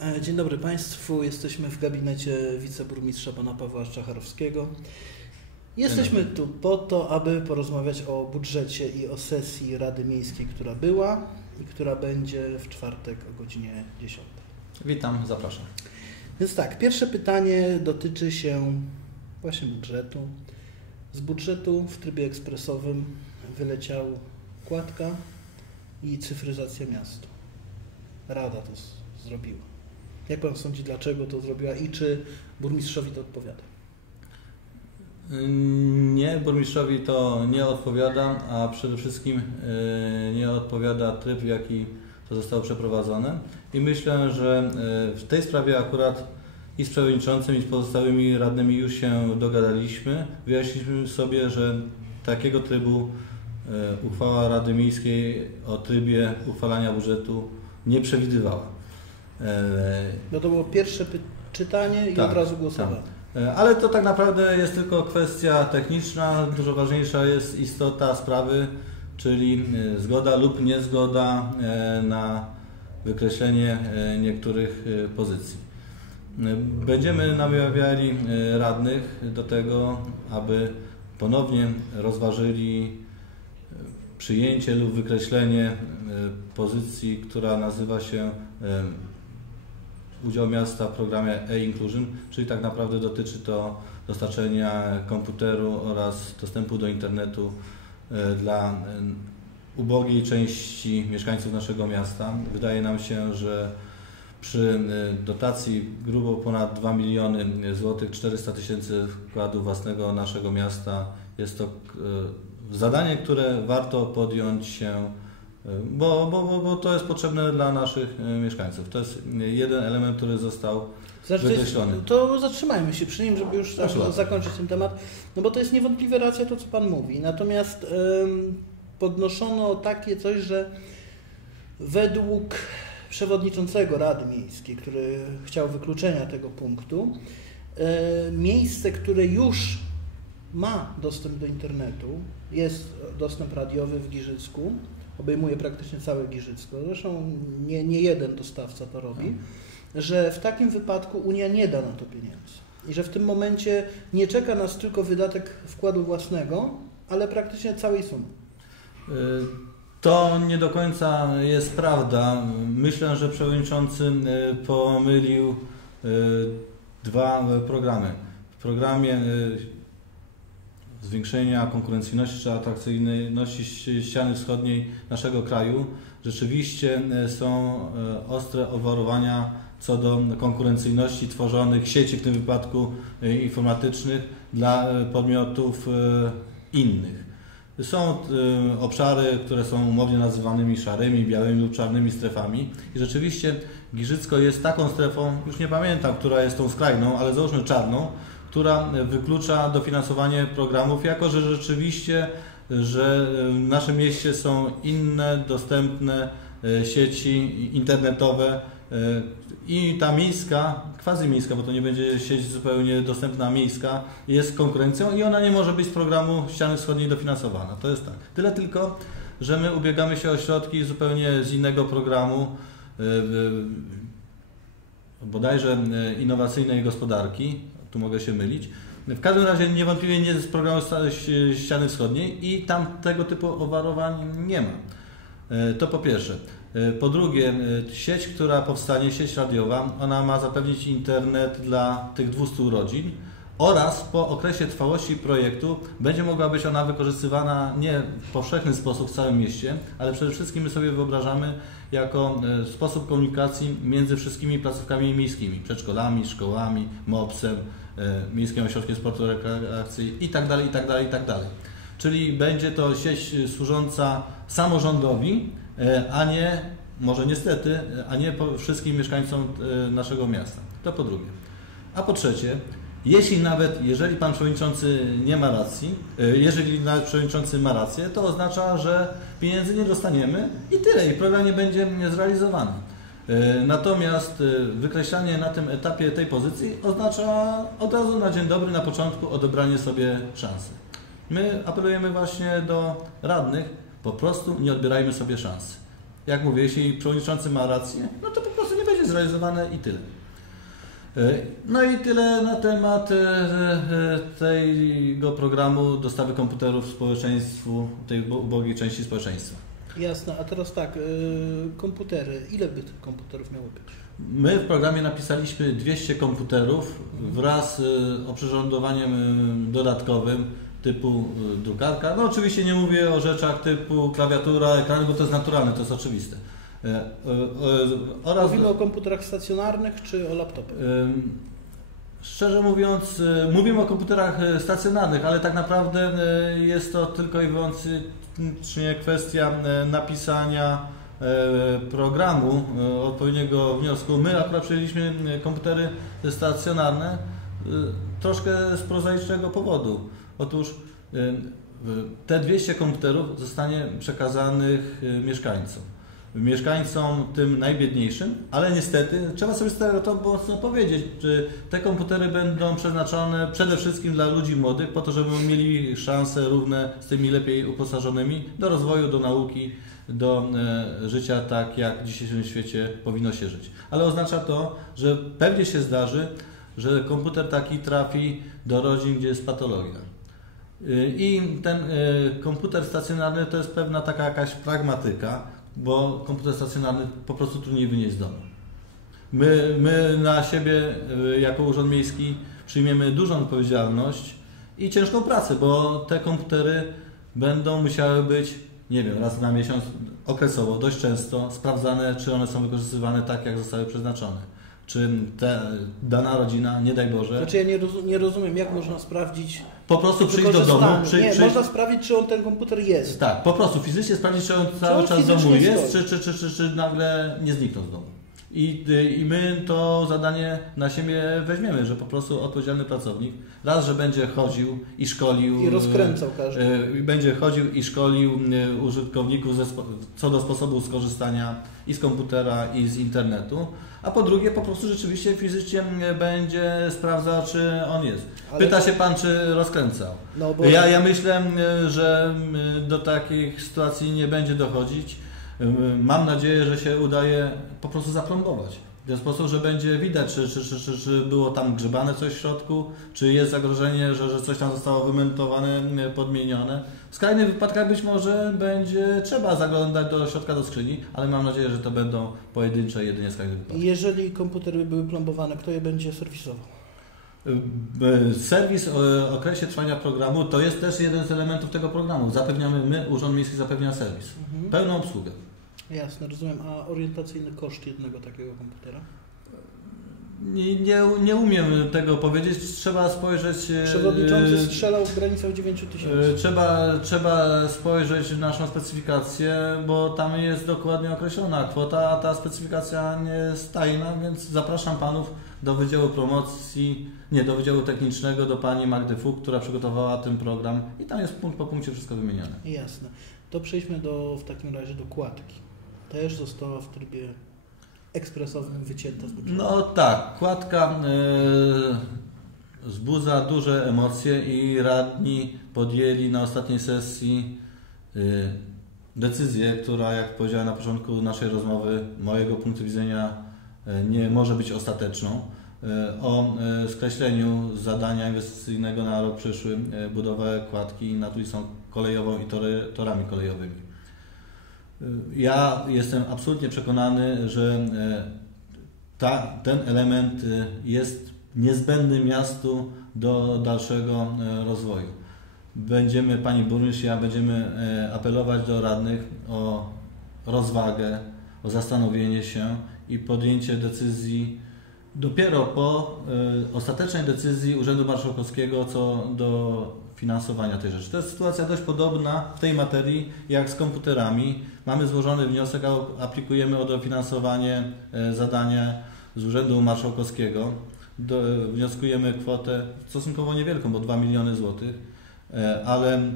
E, dzień dobry Państwu. Jesteśmy w gabinecie wiceburmistrza pana Pawła Czacharowskiego. Jesteśmy tu po to, aby porozmawiać o budżecie i o sesji Rady Miejskiej, która była i która będzie w czwartek o godzinie 10. Witam, zapraszam. Więc tak, pierwsze pytanie dotyczy się właśnie budżetu. Z budżetu w trybie ekspresowym wyleciał kładka i cyfryzacja miasta. Rada to zrobiła. Jak pan sądzi, dlaczego to zrobiła i czy burmistrzowi to odpowiada? Nie, burmistrzowi to nie odpowiada, a przede wszystkim e, nie odpowiada tryb, w jaki to zostało przeprowadzone. I myślę, że e, w tej sprawie akurat i z przewodniczącym, i z pozostałymi radnymi już się dogadaliśmy. Wyjaśniliśmy sobie, że takiego trybu e, uchwała Rady Miejskiej o trybie uchwalania budżetu nie przewidywała. E, No to było pierwsze czytanie i Tak, od razu głosowanie. E, Ale to tak naprawdę jest tylko kwestia techniczna. Dużo ważniejsza jest istota sprawy, czyli e, zgoda lub niezgoda na wykreślenie niektórych pozycji. Będziemy namawiali radnych do tego, aby ponownie rozważyli przyjęcie lub wykreślenie pozycji, która nazywa się udział miasta w programie e-inclusion, czyli tak naprawdę dotyczy to dostarczenia komputeru oraz dostępu do internetu e, dla e, ubogiej części mieszkańców naszego miasta. Wydaje nam się, że przy e, dotacji grubo ponad 2 miliony złotych, 400 tysięcy wkładu własnego naszego miasta jest to zadanie, które warto podjąć się bo, bo, bo, bo to jest potrzebne dla naszych e, mieszkańców. To jest jeden element, który został Znaczy, to, zatrzymajmy się przy nim, żeby już Proszę zakończyć ten temat, no bo to jest niewątpliwie racja to, co Pan mówi. Natomiast em, podnoszono takie coś, że według przewodniczącego Rady Miejskiej, który chciał wykluczenia tego punktu, e, miejsce, które już ma dostęp do internetu, jest dostęp radiowy w Giżycku, obejmuje praktycznie całe Giżycko, zresztą nie, nie jeden dostawca to robi, że w takim wypadku Unia nie da na to pieniędzy. I że w tym momencie nie czeka nas tylko wydatek wkładu własnego, ale praktycznie całej sumy. E, To nie do końca jest prawda. Myślę, że przewodniczący e, pomylił e, dwa programy. W programie zwiększenia konkurencyjności czy atrakcyjności ści- ściany wschodniej naszego kraju rzeczywiście e, są e, ostre obwarowania co do konkurencyjności tworzonych sieci, w tym wypadku e, informatycznych dla podmiotów innych. Są obszary, które są umownie nazywanymi szarymi, białymi lub czarnymi strefami i rzeczywiście Giżycko jest taką strefą, już nie pamiętam, która jest tą skrajną, ale załóżmy czarną, która wyklucza dofinansowanie programów, jako że rzeczywiście, że w naszym mieście są inne dostępne e, sieci internetowe e, i ta miejska, quasi miejska, bo to nie będzie sieć zupełnie dostępna miejska, jest konkurencją i ona nie może być z programu ściany wschodniej dofinansowana. To jest tak. Tyle tylko, że my ubiegamy się o środki zupełnie z innego programu, e, e, bodajże e, innowacyjnej gospodarki, tu mogę się mylić. W każdym razie niewątpliwie nie z programu ściany wschodniej i tam tego typu owarowań nie ma. E, To po pierwsze. E, Po drugie, e, sieć, która powstanie, sieć radiowa, ona ma zapewnić internet dla tych 200 rodzin oraz po okresie trwałości projektu będzie mogła być ona wykorzystywana nie w powszechny sposób w całym mieście, ale przede wszystkim my sobie wyobrażamy jako e, sposób komunikacji między wszystkimi placówkami miejskimi, przedszkolami, szkołami, MOPS-em, e, Miejskim Ośrodkiem Sportu Rekreacji i tak dalej, i tak dalej, i tak dalej. Czyli będzie to sieć e, służąca samorządowi, a nie, może niestety, a nie wszystkim mieszkańcom naszego miasta. To po drugie. A po trzecie, jeśli nawet, jeżeli Pan Przewodniczący nie ma racji, e, jeżeli nawet Przewodniczący ma rację, to oznacza, że pieniędzy nie dostaniemy i tyle, i program nie będzie zrealizowany. E, Natomiast e, wykreślanie na tym etapie tej pozycji oznacza od razu na dzień dobry, na początku odebranie sobie szansy. My apelujemy właśnie do radnych, po prostu nie odbierajmy sobie szansy. Jak mówię, jeśli przewodniczący ma rację, no to po prostu nie będzie zrealizowane i tyle. E, No i tyle na temat e, e, tego programu dostawy komputerów społeczeństwu, tej ubo- ubogiej części społeczeństwa. Jasne, a teraz tak, komputery. Ile by tych komputerów miało być? My w programie napisaliśmy 200 komputerów wraz z oprzyrządowaniem dodatkowym typu drukarka. No oczywiście nie mówię o rzeczach typu klawiatura, ekran, bo to jest naturalne, to jest oczywiste. E, e, e, Oraz Mówimy o komputerach stacjonarnych czy o laptopach? Szczerze mówiąc, mówimy o komputerach stacjonarnych, ale tak naprawdę jest to tylko i wyłącznie kwestia napisania programu, odpowiedniego wniosku. My akurat przyjęliśmy komputery stacjonarne troszkę z prozaicznego powodu. Otóż te 200 komputerów zostanie przekazanych mieszkańcom mieszkańcom tym najbiedniejszym, ale niestety trzeba sobie z tego to mocno powiedzieć, że te komputery będą przeznaczone przede wszystkim dla ludzi młodych, po to, żeby mieli szanse równe z tymi lepiej uposażonymi do rozwoju, do nauki, do e, życia tak, jak w dzisiejszym świecie powinno się żyć. Ale oznacza to, że pewnie się zdarzy, że komputer taki trafi do rodzin, gdzie jest patologia. Y, I ten y, komputer stacjonarny to jest pewna taka jakaś pragmatyka, bo komputer stacjonarny po prostu trudniej wynieść z domu. My, my na siebie y, jako Urząd Miejski przyjmiemy dużą odpowiedzialność i ciężką pracę, bo te komputery będą musiały być, nie wiem, raz na miesiąc okresowo, dość często sprawdzane, czy one są wykorzystywane tak, jak zostały przeznaczone. Czy te, dana rodzina, nie daj Boże, Znaczy ja nie, rozu- nie rozumiem, jak można sprawdzić po prostu przyjść do domu, przy, Nie, można sprawdzić, czy on ten komputer jest. Tak, po prostu fizycznie sprawdzić, czy on cały on czas w domu jest, stoi. czy, czy, czy, czy, czy nagle nie zniknął z domu. I, y, I my to zadanie na siebie weźmiemy, że po prostu odpowiedzialny pracownik raz, że będzie chodził i szkolił. I rozkręcał każdy. y, y, Będzie chodził i szkolił użytkowników ze, co do sposobu skorzystania i z komputera, i z internetu. A po drugie, po prostu rzeczywiście fizycznie będzie sprawdzał, czy on jest. Ale Pyta się pan, czy rozkręcał. No bo Ja, ja myślę, że do takich sytuacji nie będzie dochodzić. Mam nadzieję, że się udaje po prostu zaplombować. W ten sposób, że będzie widać, czy, czy, czy, czy, było tam grzebane coś w środku, czy jest zagrożenie, że, że coś tam zostało wymontowane, podmienione. W skrajnych wypadkach być może będzie trzeba zaglądać do środka do skrzyni, ale mam nadzieję, że to będą pojedyncze, jedynie skrajne wypadki. jeżeli komputery były plombowane, kto je będzie serwisował? E, Serwis o okresie trwania programu to jest też jeden z elementów tego programu. Zapewniamy my, Urząd Miejski zapewnia serwis. Mhm. Pełną obsługę. Jasne, rozumiem. A orientacyjny koszt jednego takiego komputera? Nie, nie, nie umiem tego powiedzieć, trzeba spojrzeć. e, Przewodniczący strzelał w granicach 9 e. Trzeba, trzeba spojrzeć w naszą specyfikację, bo tam jest dokładnie określona kwota, a ta specyfikacja nie jest tajna, więc zapraszam panów do Wydziału Promocji, nie, do Wydziału Technicznego, do pani Magdy Fuk, która przygotowała ten program i tam jest punkt po punkcie wszystko wymienione. Jasne. To przejdźmy do, w takim razie do kładki. Też została w trybie ekspresowym wycięta z budżetu. No tak, kładka y, wzbudza duże emocje i radni podjęli na ostatniej sesji y, decyzję, która jak powiedziałem na początku naszej rozmowy, mojego punktu widzenia y, nie może być ostateczną, o skreśleniu zadania inwestycyjnego na rok przyszły budowę kładki na trójsą kolejową i tory, torami kolejowymi. Ja jestem absolutnie przekonany, że e, ta, ten element e, jest niezbędny miastu do dalszego e, rozwoju. Będziemy, Pani Burmistrz, ja będziemy apelować do radnych o rozwagę, o zastanowienie się i podjęcie decyzji dopiero po e, ostatecznej decyzji Urzędu Marszałkowskiego co do finansowania tej rzeczy. To jest sytuacja dość podobna w tej materii jak z komputerami. Mamy złożony wniosek, a aplikujemy o dofinansowanie e, zadania z Urzędu Marszałkowskiego. Do, wnioskujemy kwotę stosunkowo niewielką, bo 2 miliony złotych, e, ale